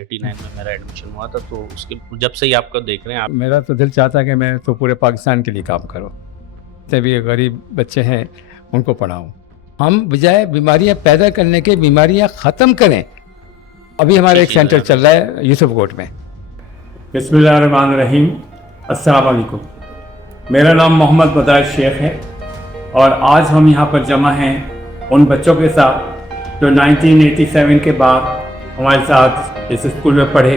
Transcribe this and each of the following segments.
89 میں میرا ایڈمیشن ہوا تھا، تو اس کے جب سے ہی آپ کو دیکھ رہے ہیں آپ. میرا تو دل چاہتا ہے کہ میں تو پورے پاکستان کے لیے کام کروں، جتنے بھی غریب بچے ہیں ان کو پڑھاؤں. ہم بجائے بیماریاں پیدا کرنے کے بیماریاں ختم کریں. ابھی ہمارا ایک سینٹر چل رہا ہے یوسف کوٹ میں. بسم اللہ الرحمن الرحیم. السلام علیکم. میرا نام محمد بدر شیخ ہے اور آج ہم یہاں پر جمع ہیں ان بچوں کے ساتھ جو 1987 کے بعد ہمارے ساتھ اس اسکول میں پڑھے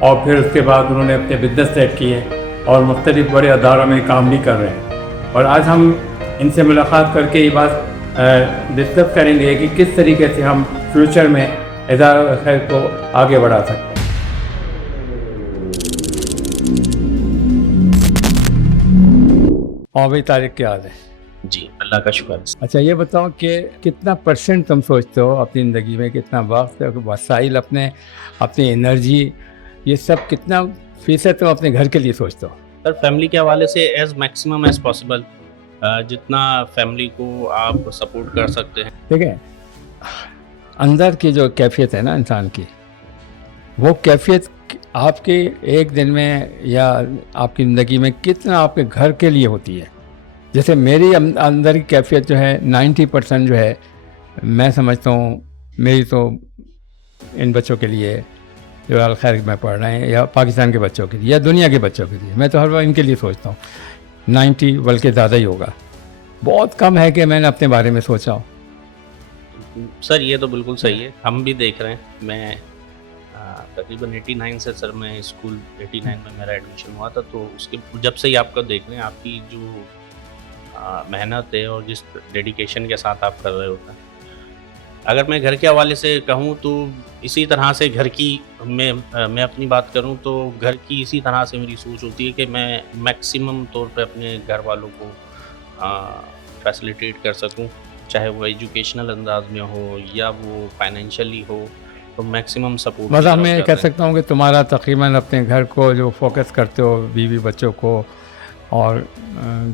اور پھر اس کے بعد انہوں نے اپنے بزنس سیٹ کیے اور مختلف بڑے اداروں میں کام بھی کر رہے ہیں. اور آج ہم ان سے ملاقات کر کے یہ بات ڈسکس کریں گے کہ کس طریقے سے ہم فیوچر میں ادارہ خیر کو آگے بڑھا سکتے ہیں. اور بھی طارق کیا حال ہے؟ جی اللہ کا شکر. اچھا یہ بتاؤ کہ کتنا پرسنٹ تم سوچتے ہو اپنی زندگی میں، کتنا وقت، وسائل، اپنی انرجی، یہ سب کتنا فیصد تم اپنے گھر کے لیے سوچتے ہو؟ سر فیملی کے حوالے سے ایز میکسیمم ایز پاسبل، جتنا فیملی کو آپ سپورٹ کر سکتے ہیں. ٹھیک ہے. اندر کی جو کیفیت ہے نا انسان کی، وہ کیفیت آپ کے ایک دن میں یا آپ کی زندگی میں کتنا آپ کے گھر کے لیے ہوتی ہے. جیسے میری اندر کی کیفیت جو ہے 90% جو ہے میں سمجھتا ہوں میری تو ان بچوں کے لیے جو الخیر میں پڑھ رہے ہیں، یا پاکستان کے بچوں کے لیے یا دنیا کے بچوں کے لیے، میں تو ہر وقت ان کے لیے سوچتا ہوں. 90 بلکہ زیادہ ہی ہوگا. بہت کم ہے کہ میں نے اپنے بارے میں سوچا ہو. سر یہ تو بالکل صحیح ہے، ہم بھی دیکھ رہے ہیں. میں تقریباً 89 سے سر میں اسکول 89 میں میرا ایڈمیشن ہوا تھا، تو اس کے جب سے ہی آپ کو دیکھ رہے ہیں آپ کی جو محنت ہے اور جس ڈیڈیکیشن کے ساتھ آپ کر رہے ہوتے ہیں. اگر میں گھر کے حوالے سے کہوں تو اسی طرح سے گھر کی میں اپنی بات کروں تو گھر کی اسی طرح سے میری سوچ ہوتی ہے کہ میں میکسیمم طور پہ اپنے گھر والوں کو فیسلیٹیٹ کر سکوں، چاہے وہ ایجوکیشنل انداز میں ہو یا وہ فائنینشلی ہو، تو میکسیمم سپورٹ. مطلب میں کہہ سکتا ہوں کہ تمہارا تقریباً اپنے گھر کو جو فوکس کرتے ہو، بیوی بچوں کو اور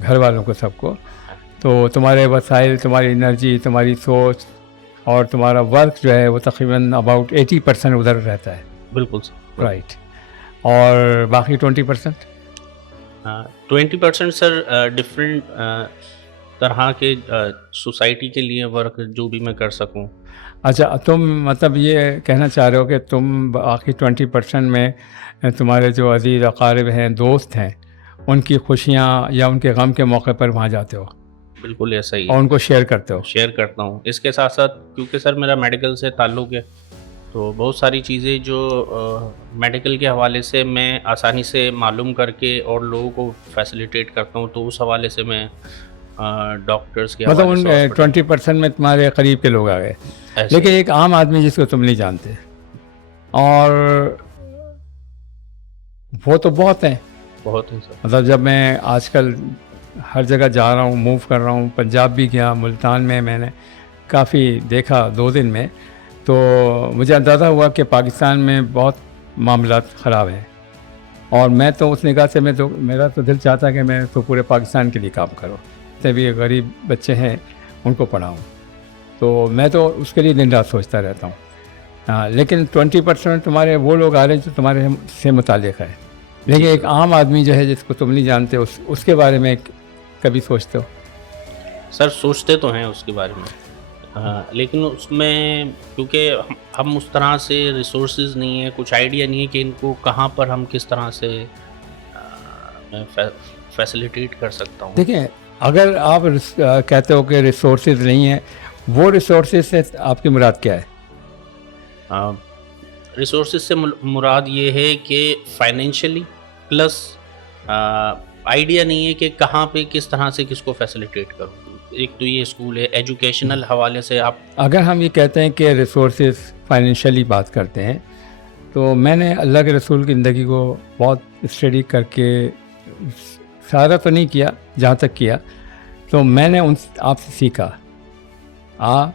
گھر والوں کو، سب کو، تو تمہارے وسائل، تمہاری انرجی، تمہاری سوچ اور تمہارا ورک جو ہے وہ تقریباً اباؤٹ 80% ادھر رہتا ہے. بالکل رائٹ. اور باقی 20%؟ 20% سر ڈفرینٹ طرح کے سوسائٹی کے لیے ورک جو بھی میں کر سکوں. اچھا تم مطلب یہ کہنا چاہ رہے ہو کہ تم باقی 20% میں تمہارے جو عزیز اقارب ہیں، دوست ہیں، ان کی خوشیاں یا ان کے غم کے موقع پر وہاں جاتے ہو؟ بالکل ایسا ہی ہے. اور ان کو شیئر کرتے ہو؟ شیئر کرتا ہوں. اس کے ساتھ ساتھ کیونکہ سر میرا میڈیکل سے تعلق ہے، تو بہت ساری چیزیں جو میڈیکل کے حوالے سے میں آسانی سے معلوم کر کے اور لوگوں کو فیسلیٹیٹ کرتا ہوں، تو اس حوالے سے میں ڈاکٹرز کے مطلب ان 20% میں تمہارے قریب کے لوگ آ گئے. لیکن ایک عام آدمی جس کو تم نہیں جانتے، اور وہ تو بہت ہیں. بہت ہیں سر. مطلب جب میں آج کل ہر جگہ جا رہا ہوں، موو کر رہا ہوں، پنجاب بھی گیا، ملتان میں نے کافی دیکھا 2 دن میں، تو مجھے اندازہ ہوا کہ پاکستان میں بہت معاملات خراب ہیں. اور میں تو اس نگاہ سے میرا تو دل چاہتا ہے کہ میں تو پورے پاکستان کے لیے کام کروں، جتنے بھی غریب بچے ہیں ان کو پڑھاؤں. تو میں تو اس کے لیے دن رات سوچتا رہتا ہوں. لیکن 20% تمہارے وہ لوگ آ رہے ہیں جو تمہارے سے متعلق ہے. لیکن ایک عام آدمی جو ہے جس کو تم نہیں جانتے، اس کے بارے میں کبھی سوچتے ہو؟ سر سوچتے تو ہیں اس کے بارے میں، لیکن اس میں کیونکہ ہم اس طرح سے ریسورسز نہیں ہیں، کچھ آئیڈیا نہیں ہے کہ ان کو کہاں پر ہم کس طرح سے میں فیسلیٹیٹ کر سکتا ہوں. دیکھیں، اگر آپ کہتے ہو کہ ریسورسز نہیں ہیں، وہ ریسورسز سے آپ کی مراد کیا ہے؟ ریسورسز سے مراد یہ ہے کہ فائنینشلی پلس آئیڈیا نہیں ہے کہ کہاں پہ کس طرح سے کس کو فیسلیٹیٹ کروں. ایک تو یہ اسکول ہے، ایجوکیشنل حوالے سے آپ اگر ہم یہ کہتے ہیں کہ ریسورسز فائنینشلی بات کرتے ہیں، تو میں نے اللہ کے رسول کی زندگی کو بہت اسٹڈی کر کے، سارا تو نہیں کیا، جہاں تک کیا تو میں نے آپ سے سیکھا. آپ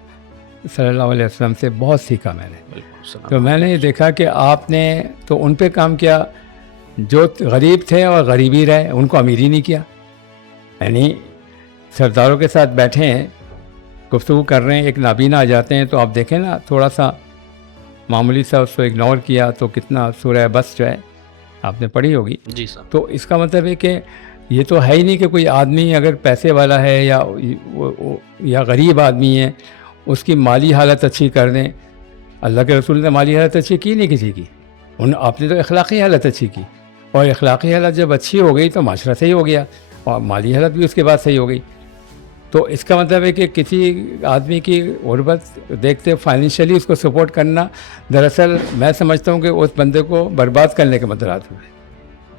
صلی اللہ علیہ وسلم سے بہت سیکھا میں نے. تو میں نے یہ دیکھا کہ آپ نے تو ان پہ کام کیا جو غریب تھے اور غریبی رہے، ان کو امیر ہی نہیں کیا. یعنی سرداروں کے ساتھ بیٹھے ہیں، گفتگو کر رہے ہیں، ایک نابینا آ جاتے ہیں تو آپ دیکھیں نا، تھوڑا سا معمولی سا اس کو اگنور کیا تو کتنا سورہ بس جو ہے آپ نے پڑھی ہوگی. جی سر. تو اس کا مطلب ہے کہ یہ تو ہے ہی نہیں کہ کوئی آدمی اگر پیسے والا ہے یا غریب آدمی ہے اس کی مالی حالت اچھی کر دیں. اللہ کے رسول نے مالی حالت اچھی کی نہیں کسی کی, آپ نے تو اخلاقی حالت اچھی کی, اور اخلاقی حالت جب اچھی ہو گئی تو معاشرہ صحیح ہو گیا اور مالی حالت بھی اس کے بعد صحیح ہو گئی. تو اس کا مطلب ہے کہ کسی آدمی کی غربت دیکھتے فائنینشلی اس کو سپورٹ کرنا دراصل میں سمجھتا ہوں کہ اس بندے کو برباد کرنے کے مدرات ہوئے.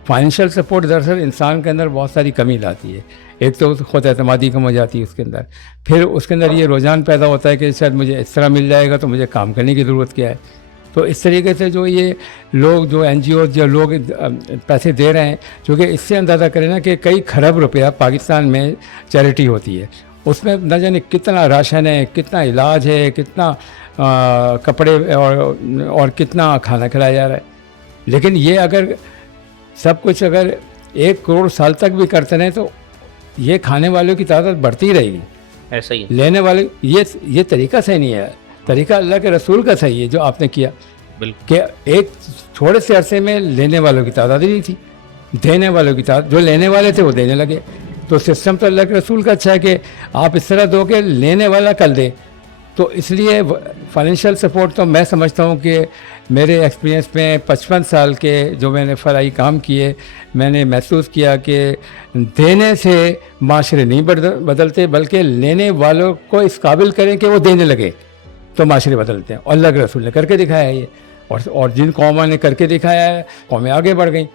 فائنینشیل سپورٹ دراصل انسان کے اندر بہت ساری کمی لاتی ہے. ایک تو خود اعتمادی کم ہو جاتی ہے اس کے اندر, پھر اس کے اندر یہ رجحان پیدا ہوتا ہے کہ شاید مجھے اس طرح مل جائے گا تو مجھے کام کرنے کی ضرورت کیا ہے. تو اس طریقے سے جو یہ لوگ جو این جی اوز جو لوگ پیسے دے رہے ہیں, چونکہ اس سے اندازہ کریں نا کہ کئی خرب روپیہ پاکستان میں چیریٹی ہوتی ہے, اس میں نہ جانے کتنا راشن ہے, کتنا علاج ہے, کتنا کپڑے اور کتنا کھانا کھلایا جا رہا ہے. لیکن یہ اگر سب کچھ اگر 1 کروڑ سال تک بھی کرتے رہیں تو یہ کھانے والوں کی تعداد بڑھتی رہے گی. ایسا ہی لینے والے یہ طریقہ صحیح نہیں ہے. طریقہ اللہ کے رسول کا صحیح ہے جو آپ نے کیا, کہ ایک تھوڑے سے عرصے میں لینے والوں کی تعداد ہی نہیں تھی, دینے والوں کی تعداد, جو لینے والے تھے وہ دینے لگے. تو سسٹم تو اللہ کے رسول کا اچھا ہے کہ آپ اس طرح دو کہ لینے والا کل دے. تو اس لیے فائنینشیل سپورٹ تو میں سمجھتا ہوں کہ میرے ایکسپیرینس میں 55 سال کے جو میں نے فلاحی کام کیے, میں نے محسوس کیا کہ دینے سے معاشرے نہیں بدلتے بلکہ لینے والوں کو اس قابل کریں کہ وہ دینے لگے تو معاشرے بدلتے ہیں. اور اللہ کے رسول نے کر کے دکھایا ہے یہ, اور جن قوموں نے کر کے دکھایا ہے قومیں آگے بڑھ گئیں.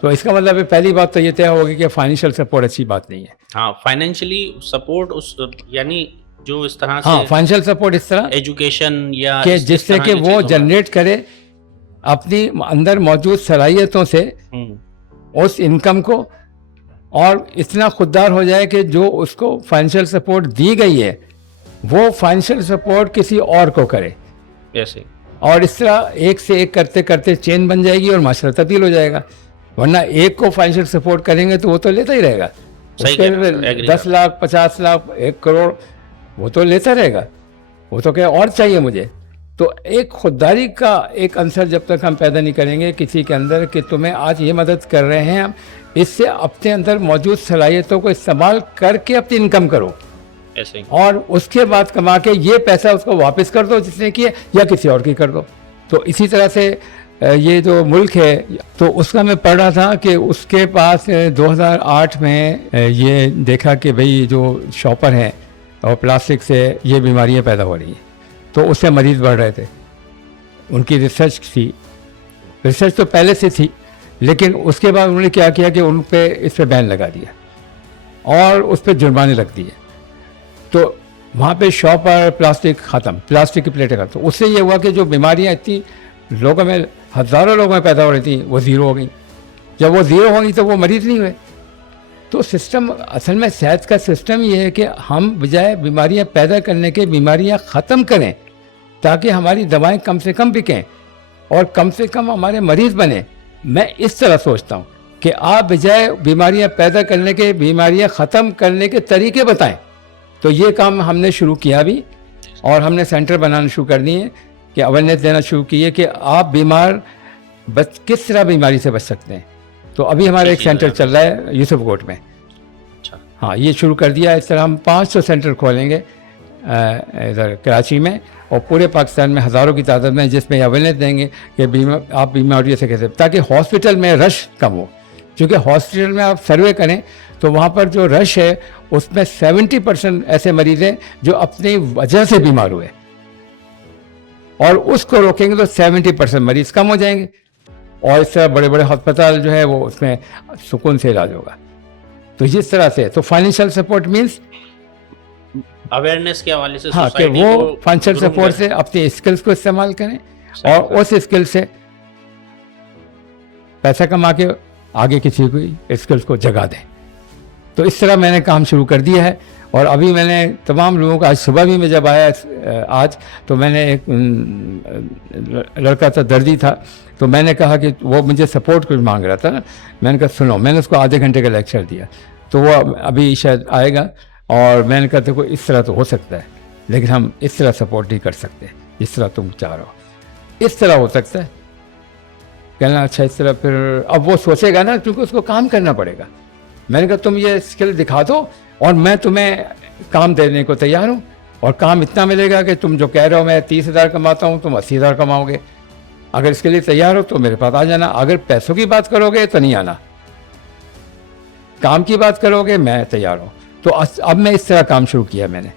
تو اس کا مطلب ہے پہلی بات تو یہ طے ہوگی کہ فائنینشیل سپورٹ اچھی بات نہیں ہے. ہاں, فائنینشلی سپورٹ اس یعنی جو اس طرح سے, ہاں فائنینشیل سپورٹ اس طرح ایجوکیشن یا کہ جس سے کہ وہ جنریٹ کرے اپنی اندر موجود صلاحیتوں سے اس انکم کو, اور اتنا خوددار ہو جائے کہ جو اس کو فائنینشیل سپورٹ دی گئی ہے وہ فائنینشیل سپورٹ کسی اور کو کرے. ایسے اور اس طرح ایک سے ایک کرتے کرتے چین بن جائے گی اور معاشرہ تبدیل ہو جائے گا. ورنہ ایک کو فائنینشیل سپورٹ کریں گے تو وہ تو لیتا ہی رہے گا, 10 لاکھ 50 لاکھ 1 کروڑ وہ تو لیتا رہے گا, وہ تو کہ اور چاہیے مجھے. تو ایک خودداری کا ایک عنصر جب تک ہم پیدا نہیں کریں گے کسی کے اندر کہ تمہیں آج یہ مدد کر رہے ہیں ہم, اس سے اپنے اندر موجود صلاحیتوں کو استعمال کر کے اپنی انکم کرو, اور اس کے بعد کما کے یہ پیسہ اس کو واپس کر دو جس نے کیے, یا کسی اور کی کر دو. تو اسی طرح سے یہ جو ملک ہے, تو اس کا میں پڑھ رہا تھا کہ اس کے پاس 2008 میں یہ دیکھا کہ بھئی جو شاپر ہیں اور پلاسٹک سے یہ بیماریاں پیدا ہو رہی ہیں, تو اس سے مریض بڑھ رہے تھے. ان کی ریسرچ تھی, ریسرچ تو پہلے سے تھی, لیکن اس کے بعد انہوں نے کیا کیا کہ ان پہ اس پہ بین لگا دیا اور اس پہ جرمانے لگ دیے. تو وہاں پہ شاپر پلاسٹک ختم, پلاسٹک کی پلیٹیں ختم. تو اس سے یہ ہوا کہ جو بیماریاں اتنی لوگوں میں ہزاروں لوگوں میں پیدا ہو رہی تھیں وہ زیرو ہو گئیں. جب وہ زیرو ہوں گی تو وہ مریض نہیں ہوئے. تو سسٹم اصل میں صحت کا سسٹم یہ ہے کہ ہم بجائے بیماریاں پیدا کرنے کے بیماریاں ختم کریں تاکہ ہماری دوائیں کم سے کم بکیں اور کم سے کم ہمارے مریض بنیں. میں اس طرح سوچتا ہوں کہ آپ بجائے بیماریاں پیدا کرنے کے بیماریاں ختم کرنے کے طریقے بتائیں. تو یہ کام ہم نے شروع کیا بھی, اور ہم نے سینٹر بنانا شروع کر دیے کہ اویئرنیس دینا شروع کی ہے کہ آپ بیمار کس طرح بیماری سے بچ سکتے ہیں. تو ابھی ہمارا ایک سینٹر چل رہا ہے یوسف کوٹ میں. ہاں یہ شروع کر دیا. اس طرح ہم 500 سینٹر کھولیں گے ادھر کراچی میں اور پورے پاکستان میں ہزاروں کی تعداد میں, جس میں اویئرنیس دیں گے کہ آپ بیماریوں سے کیسے, تاکہ ہاسپٹل میں رش کم ہو. کیونکہ ہاسپٹل میں آپ سروے کریں تو وہاں پر جو رش ہے اس میں 70% ایسے مریض ہیں جو اپنی وجہ سے بیمار ہوئے, اور اس کو روکیں گے تو 70% مریض کم ہو جائیں گے, اور اس طرح بڑے بڑے ہسپتال جو ہے وہ اس میں سکون سے علاج ہوگا. تو جس طرح سے تو فائنینشیل سپورٹ مینس اویئرنیس کے حوالے سے, ہاں کہ وہ فائنینشیل سپورٹ سے اپنی اسکلس کو استعمال کریں اور اس اسکل سے پیسہ کما کے آگے کسی کو اسکلس کو جگہ دیں. تو اس طرح میں نے کام شروع کر دیا ہے. اور ابھی میں نے تمام لوگوں کو, آج صبح بھی میں جب آیا آج, تو میں نے ایک لڑکا تھا دردی تھا, تو میں نے کہا کہ وہ مجھے سپورٹ کچھ مانگ رہا تھا نا, میں نے کہا سنو, میں نے اس کو آدھے گھنٹے کا لیکچر دیا. تو وہ ابھی شاید آئے گا, اور میں نے کہا تھا کہ اس طرح تو ہو سکتا ہے لیکن ہم اس طرح سپورٹ نہیں کر سکتے جس طرح تم چاہ رہے ہو. اس طرح ہو سکتا ہے. کہنا اچھا اس طرح پھر اب وہ سوچے گا نا, کیونکہ اس کو کام کرنا پڑے گا. میں نے کہا تم یہ اسکل دکھا دو اور میں تمہیں کام دینے کو تیار ہوں, اور کام اتنا ملے گا کہ تم جو کہہ رہے ہو میں 30,000 کماتا ہوں تم 80,000 کماؤ گے. اگر اس کے لیے تیار ہو تو میرے پاس آ جانا. اگر پیسوں کی بات کرو گے تو نہیں آنا, کام کی بات کرو گے میں تیار ہوں. تو اب میں اس طرح کام شروع کیا میں نے.